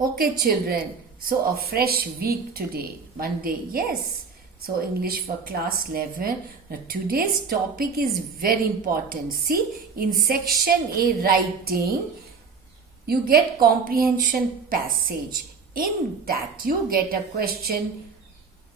Okay, children. So a fresh week today, Monday. Yes. So English for class 11. Now, today's topic is very important. See, in section A, writing, you get comprehension passage. In that, you get a question.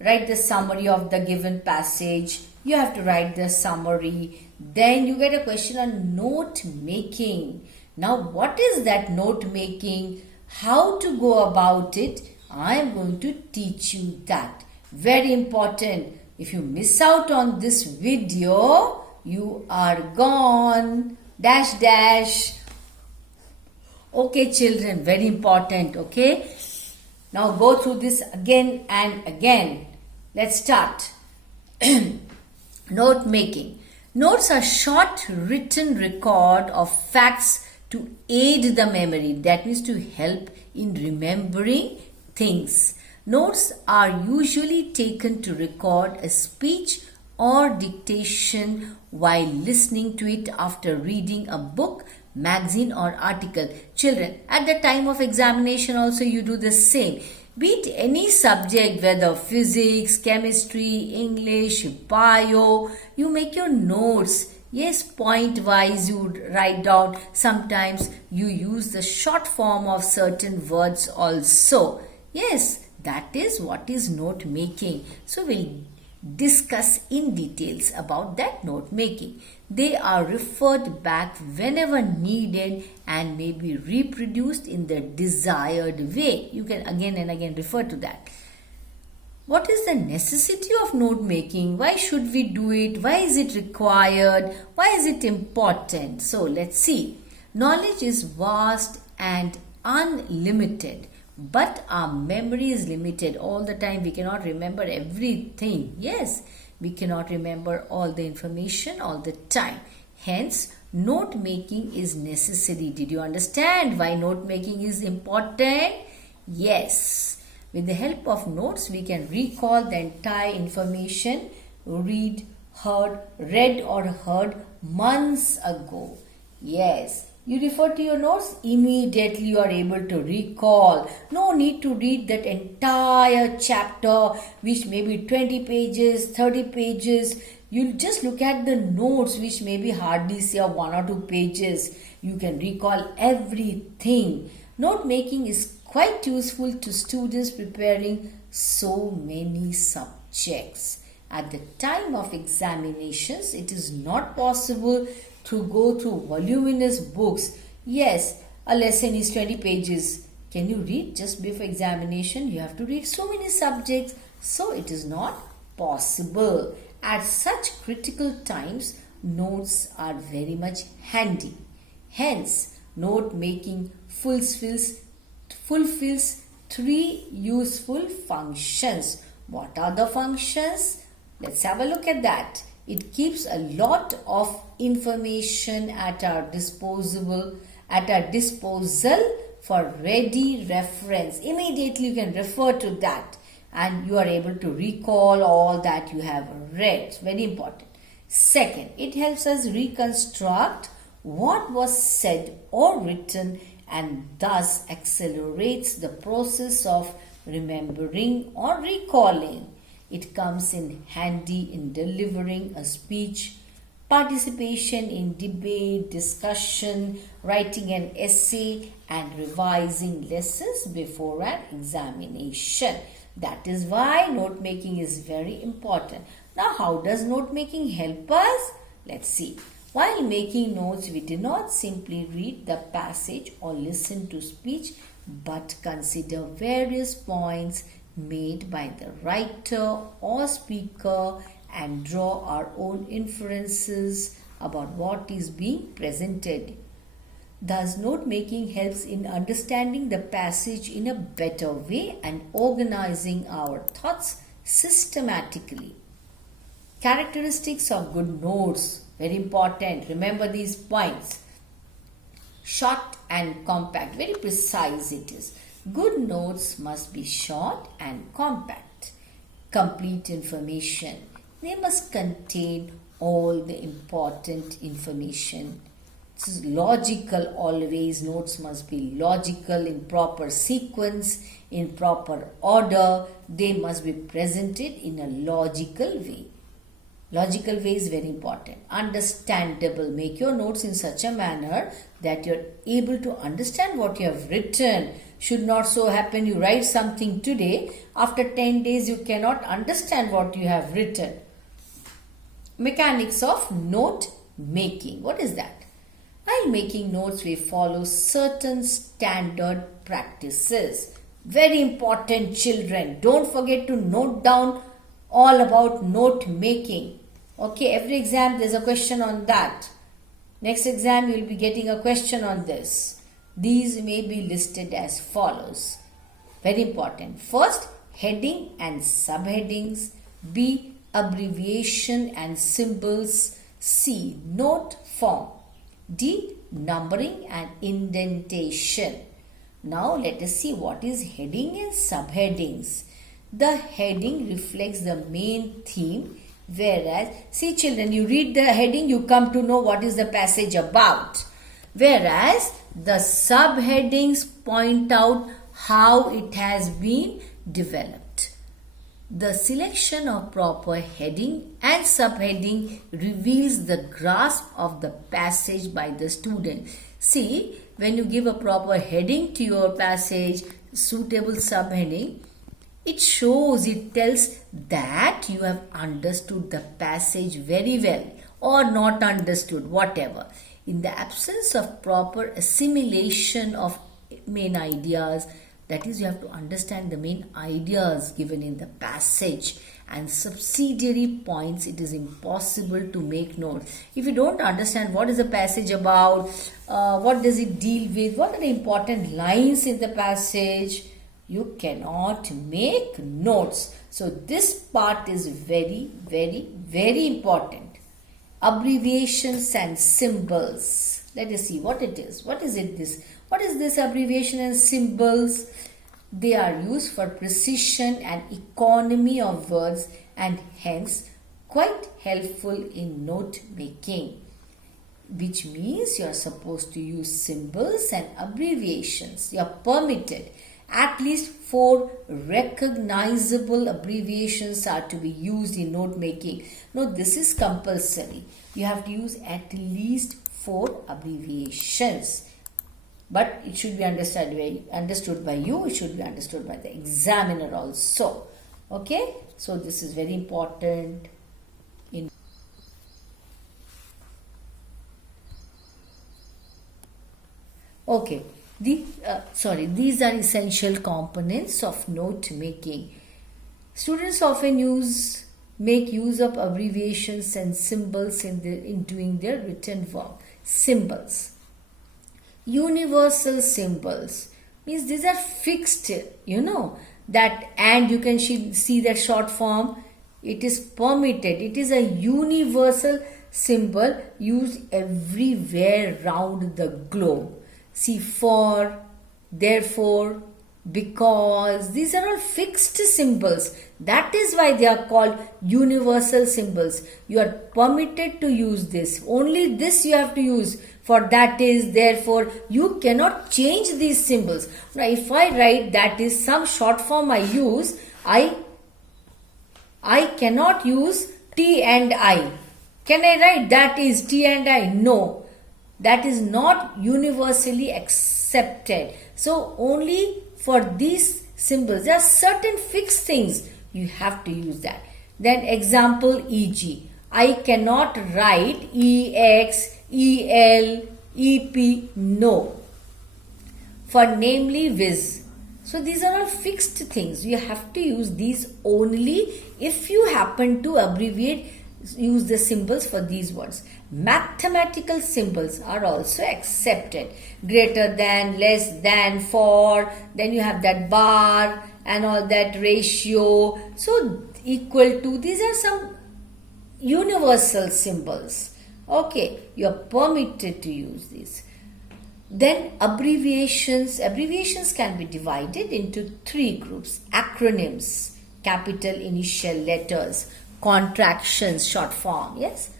Write the summary of the given passage. You have to write the summary. Then you get a question on note making. Now, what is that note making? How to go about it? I am going to teach you that. Very important. If you miss out on this video, you are gone. Dash dash. Okay, children, very important. Okay. Now go through this again and again. Let's start. Note making. Notes are short written record of facts to aid the memory. That means to help in remembering things. Notes are usually taken to record a speech or dictation while listening to it after reading a book, magazine or article. Children, at the time of examination also you do the same. Be it any subject, whether physics, chemistry, English, bio, you make your notes. Yes, point wise you write down. Sometimes you use the short form of certain words also. Yes, that is what is note making. So we'll discuss in details about that note making. They are referred back whenever needed and may be reproduced in the desired way. You can again and again refer to that. What is the necessity of note making? Why should we do it? Why is it required? Why is it important? So let's see. Knowledge is vast and unlimited, but our memory is limited. All the time we cannot remember everything. Yes, we cannot remember all the information all the time. Hence, note making is necessary. Did you understand why note making is important? Yes. With the help of notes, we can recall the entire information read or heard months ago. Yes. You refer to your notes, immediately you are able to recall. No need to read that entire chapter, which may be 20 pages, 30 pages. You'll just look at the notes, which may be hardly say 1 or 2 pages. You can recall everything. Note making is quite useful to students preparing so many subjects. At the time of examinations, it is not possible to go through voluminous books. Yes, a lesson is 20 pages. Can you read just before examination? You have to read so many subjects. So it is not possible. At such critical times, notes are very much handy. Hence, note making fulfills 3 useful functions. What are the functions? Let's have a look at that. It keeps a lot of information at our disposal for ready reference. Immediately you can refer to that and you are able to recall all that you have read. It's very important. Second, it helps us reconstruct what was said or written and thus accelerates the process of remembering or recalling. It comes in handy in delivering a speech, participation in debate, discussion, writing an essay, and revising lessons before an examination. That is why note making is very important. Now, how does note making help us? Let's see. While making notes, we do not simply read the passage or listen to speech, but consider various points made by the writer or speaker and draw our own inferences about what is being presented. Thus, note making helps in understanding the passage in a better way and organizing our thoughts systematically. Characteristics of good notes. Very important. Remember these points. Short and compact. Very precise it is. Good notes must be short and compact. Complete information. They must contain all the important information It's logical always. Notes must be logical, in proper sequence, in proper order. They must be presented in a logical way. Logical way is very important. Understandable. Make your notes in such a manner that you're able to understand what you have written. Should not so happen you write something today, after 10 days you cannot understand what you have written. Mechanics of note making. What is that? While making notes, we follow certain standard practices. Very important, children. Don't forget to note down all about note making. Okay, every exam there's a question on that. Next exam you will be getting a question on this. These may be listed as follows. Very important. First, heading and subheadings. B, abbreviation and symbols. C, note form. D, numbering and indentation. Now let us see what is heading and subheadings. The heading reflects the main theme, whereas, see children, you read the heading, you come to know what is the passage about. Whereas the subheadings point out how it has been developed. The selection of proper heading and subheading reveals the grasp of the passage by the student. See, when you give a proper heading to your passage, suitable subheading, it shows, it tells that you have understood the passage very well or not understood, whatever. In the absence of proper assimilation of main ideas, that is, you have to understand the main ideas given in the passage and subsidiary points, it is impossible to make notes. If you don't understand what is the passage about, what does it deal with, what are the important lines in the passage, you cannot make notes. So this part is very, very, very important. Abbreviations and symbols. Let us see what it is. What is it this? What is this abbreviation and symbols? They are used for precision and economy of words and hence quite helpful in note making. Which means you are supposed to use symbols and abbreviations. You are permitted. At least 4 recognizable abbreviations are to be used in note making. No, this is compulsory. You have to use at least 4 abbreviations. But it should be understood by you. It should be understood by the examiner also. Okay? So this is very important. Okay. These are essential components of note making. Students often make use of abbreviations and symbols in doing their written work. Symbols. Universal symbols means these are fixed, that, and you can see that short form, it is permitted. It is a universal symbol used everywhere round the globe. See, for, therefore, because, these are all fixed symbols. That is why they are called universal symbols. You are permitted to use this. Only this you have to use. For that is, therefore, you cannot change these symbols. Now, if I write that is some short form I use, I cannot use T and I. Can I write that is T and I? No. That is not universally accepted. So, only for these symbols, there are certain fixed things. You have to use that. Then example, e.g. I cannot write EX, EL, EP, no. For namely, viz. So these are all fixed things. You have to use these only if you happen to use the symbols for these words. Mathematical symbols are also accepted. Greater than, less than, for, then you have that bar and all that ratio. So equal to, these are some universal symbols. Okay, you are permitted to use these. Then abbreviations. Abbreviations can be divided into 3 groups. Acronyms, capital initial letters. Contractions, short form, yes.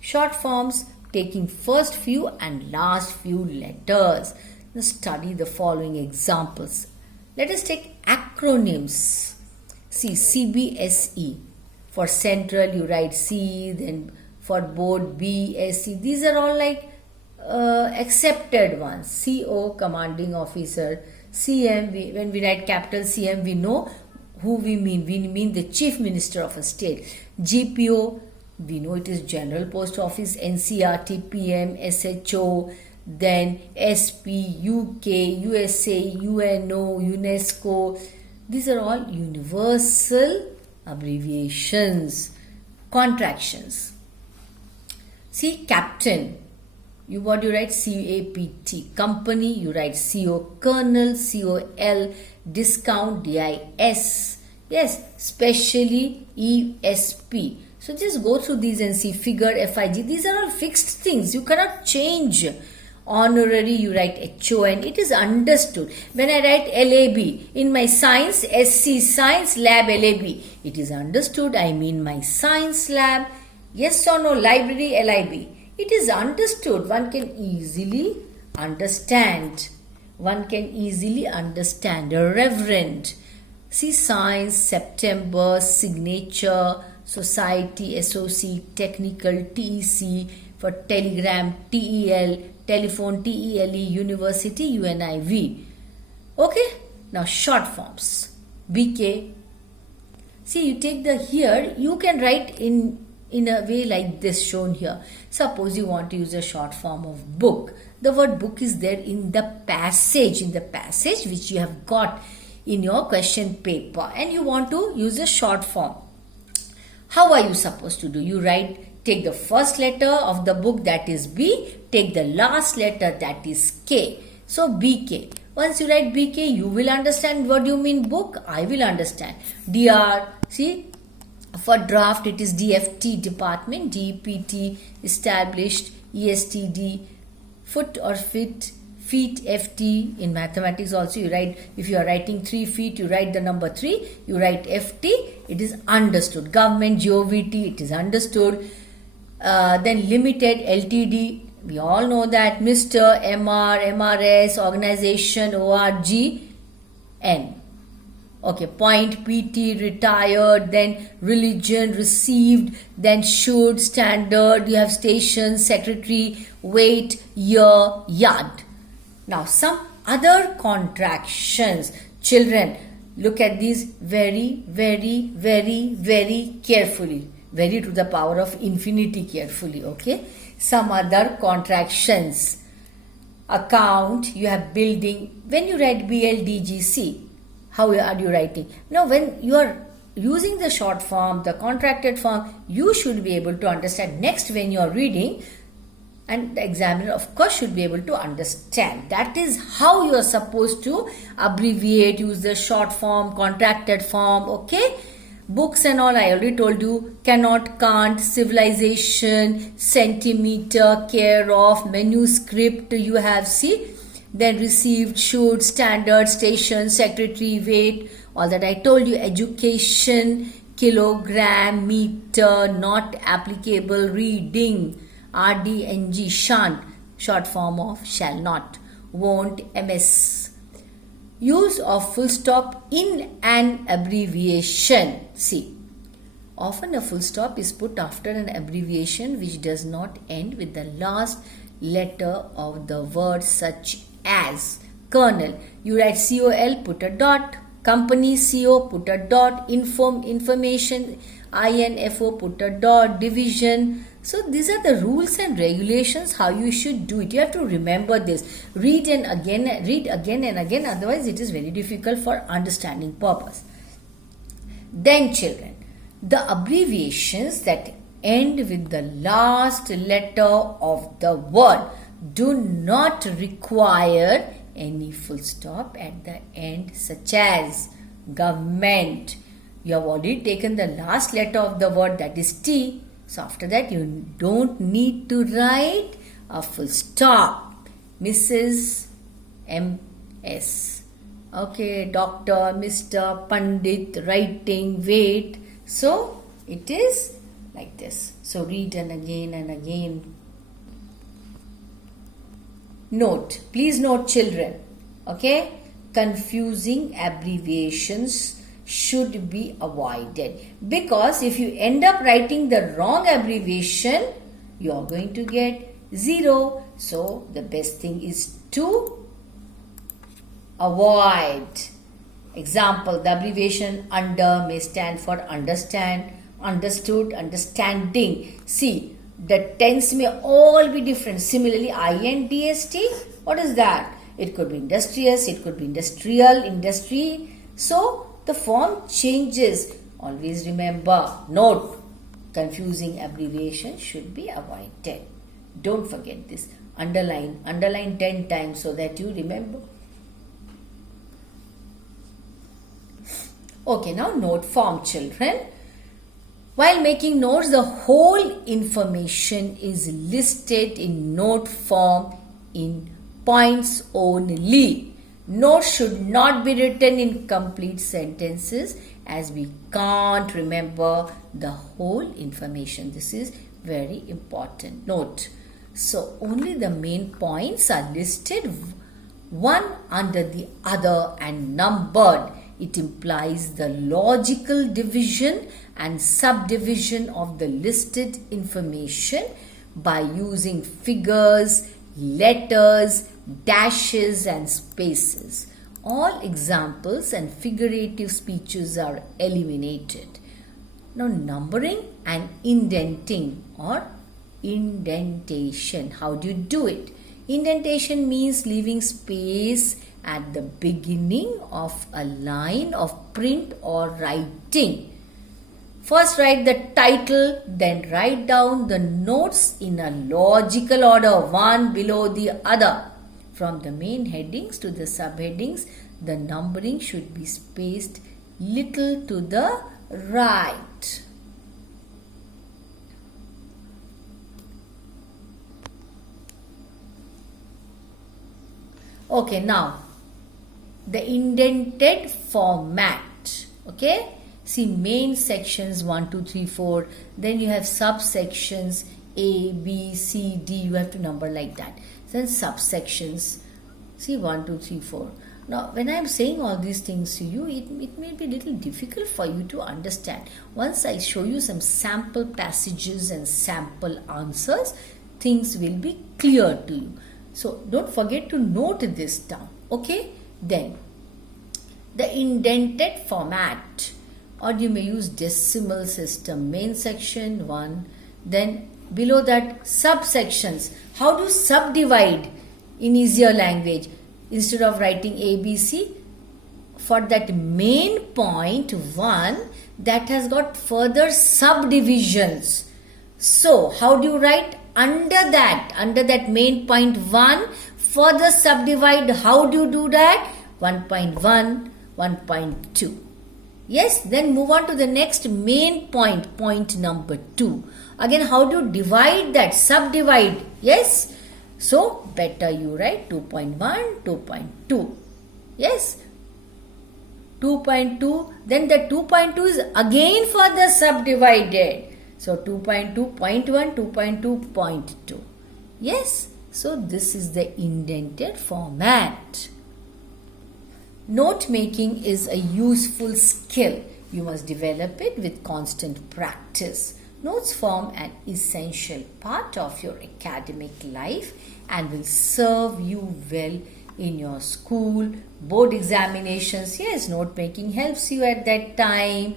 Short forms, taking first few and last few letters. Now study the following examples. Let us take acronyms. See, CBSE. For central, you write C, then for board, B, SC. These are all like accepted ones. CO, commanding officer. CM, when we write capital CM, we know who we mean. We mean the chief minister of a state. GPO, we know it is General Post Office. NCRT, PM, SHO. Then SP, UK, USA, UNO, UNESCO. These are all universal abbreviations. Contractions. See, captain. What do you write? CAPT. Company, you write CO. Colonel, COL. Discount, DIS. Yes, specially, ESP. So just go through these and see. Figure, FIG. These are all fixed things. You cannot change. Honorary, you write HON. It is understood. When I write LAB, in my science, SC, science lab, LAB. It is understood. I mean my science lab. Yes or no? Library, LIB. It is understood. One can easily understand. One can easily understand. Reverend. See, science, September, signature, society, SOC, technical, TEC, for telegram, TEL, telephone, TELE, university, UNIV. Okay, now short forms. BK. See, you take the here, you can write in a way like this shown here. Suppose you want to use a short form of book. The word book is there in the passage which you have got in your question paper, and you want to use a short form. How are you supposed to do? You take the first letter of the book, that is B, take the last letter, that is K. So BK. Once you write BK, you will understand what you mean book. I will understand. DR, see, for draft it is DFT, department. DPT, established. ESTD, foot or feet. FT. In mathematics also you write, if you are writing 3 feet, you write the number 3, you write FT, it is understood. Government, GOVT, it is understood. Then limited, LTD, we all know that. Mr., MR, MRS, organization, ORG, N. Okay, point, PT, retired, then religion, received, then should, standard, you have station, secretary, weight, year, yard. Now, some other contractions. Children, look at these very, very, very, very carefully. Very to the power of infinity carefully, okay? Some other contractions. Account, you have building. When you write BLDGC, how are you writing? Now, when you are using the short form, the contracted form, you should be able to understand. Next, when you are reading, and the examiner, of course, should be able to understand. That is how you are supposed to abbreviate, use the short form, contracted form, okay? Books and all, I already told you, cannot, can't, civilization, centimeter, care of, manuscript, you have, see? Then received, should, standard, station, secretary, weight, all that I told you, education, kilogram, meter, not applicable, reading, RDNG, shan't, short form of shall not, won't, MS. Use of full stop in an abbreviation. See, often a full stop is put after an abbreviation which does not end with the last letter of the word, such as Colonel. You write COL, put a dot. Company, CO, put a dot. Information, INFO, put a dot. Division. So these are the rules and regulations how you should do it. You have to remember this. Read again and again. Otherwise, it is very difficult for understanding purpose. Then, children, the abbreviations that end with the last letter of the word do not require any full stop at the end, such as government. You have already taken the last letter of the word, that is T. So after that, you don't need to write a full stop. Mrs. MS. Okay, Doctor, Mr. Pandit, writing, wait. So it is like this. So read and again and again. Note, please note children, okay, confusing abbreviations should be avoided, because if you end up writing the wrong abbreviation, you are going to get 0. So the best thing is to avoid. Example, the abbreviation under may stand for understand, understood, understanding. See, the tense may all be different. Similarly, INDST, what is that? It could be industrious, it could be industrial, industry. So the form changes. Always remember, note, confusing abbreviation should be avoided. Don't forget this. Underline 10 times so that you remember. Okay, now note form, children. While making notes, the whole information is listed in note form in points only. Notes should not be written in complete sentences, as we can't remember the whole information. This is very important. Note. So only the main points are listed one under the other and numbered. It implies the logical division and subdivision of the listed information by using figures, letters, dashes and spaces. All examples and figurative speeches are eliminated. Now, numbering and indenting or indentation. How do you do it? Indentation means leaving space at the beginning of a line of print or writing. First write the title, then write down the notes in a logical order, one below the other. From the main headings to the subheadings, the numbering should be spaced little to the right. Okay, now the indented format. Okay, see main sections 1, 2, 3, 4. Then you have subsections A, B, C, D. You have to number like that. Then subsections. See 1, 2, 3, 4. Now, when I am saying all these things to you, it may be a little difficult for you to understand. Once I show you some sample passages and sample answers, things will be clear to you. So, don't forget to note this down. Okay? Then, the indented format, or you may use decimal system. Main section 1, then below that subsections. How do you subdivide in easier language? Instead of writing ABC, for that main point 1, that has got further subdivisions. So, how do you write? Under that main point 1, further subdivide. How do you do that? 1.1, 1.2. Yes, then move on to the next main point, point number 2. Again, how do you divide that? Subdivide. Yes. So, better you write 2.1, 2.2. Yes. 2.2. Then the 2.2 is again further subdivided. So, 2.2.1, 2.2.2. Yes. So, this is the indented format. Note making is a useful skill. You must develop it with constant practice. Notes form an essential part of your academic life and will serve you well in your school, board examinations. Yes, note making helps you at that time.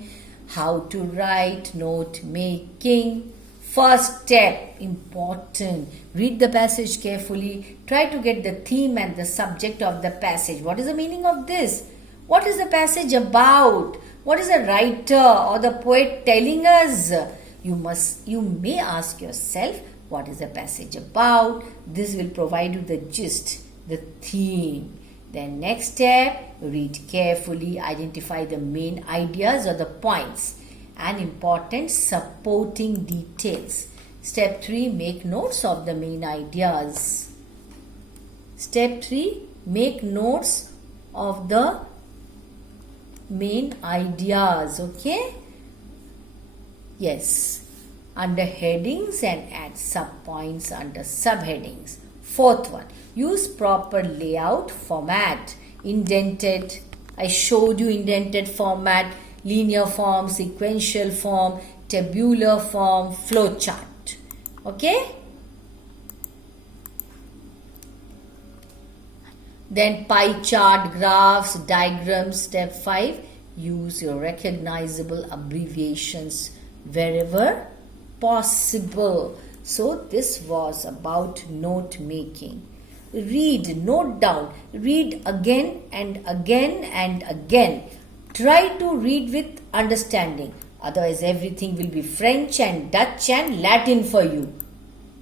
How to write note making. First step, important. Read the passage carefully. Try to get the theme and the subject of the passage. What is the meaning of this? What is the passage about? What is the writer or the poet telling us? You may ask yourself, what is the passage about? This will provide you the gist, the theme. Then next step, read carefully, identify the main ideas or the points and important supporting details. Step 3, make notes of the main ideas. Step 3, make notes of the main ideas. Okay? Yes. Under headings and add subpoints under subheadings. Fourth one, Use proper layout format. Indented. I showed you indented format, linear form, sequential form, tabular form, flowchart. Okay? Then pie chart, graphs, diagrams. Step 5. Use your recognizable abbreviations wherever possible. So this was about note making. Read, note down, read again and again and again. Try to read with understanding. Otherwise everything will be French and Dutch and Latin for you.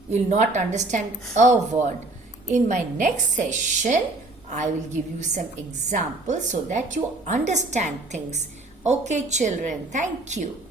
You'll not understand a word. In my next session, I will give you some examples so that you understand things. Okay, children, thank you.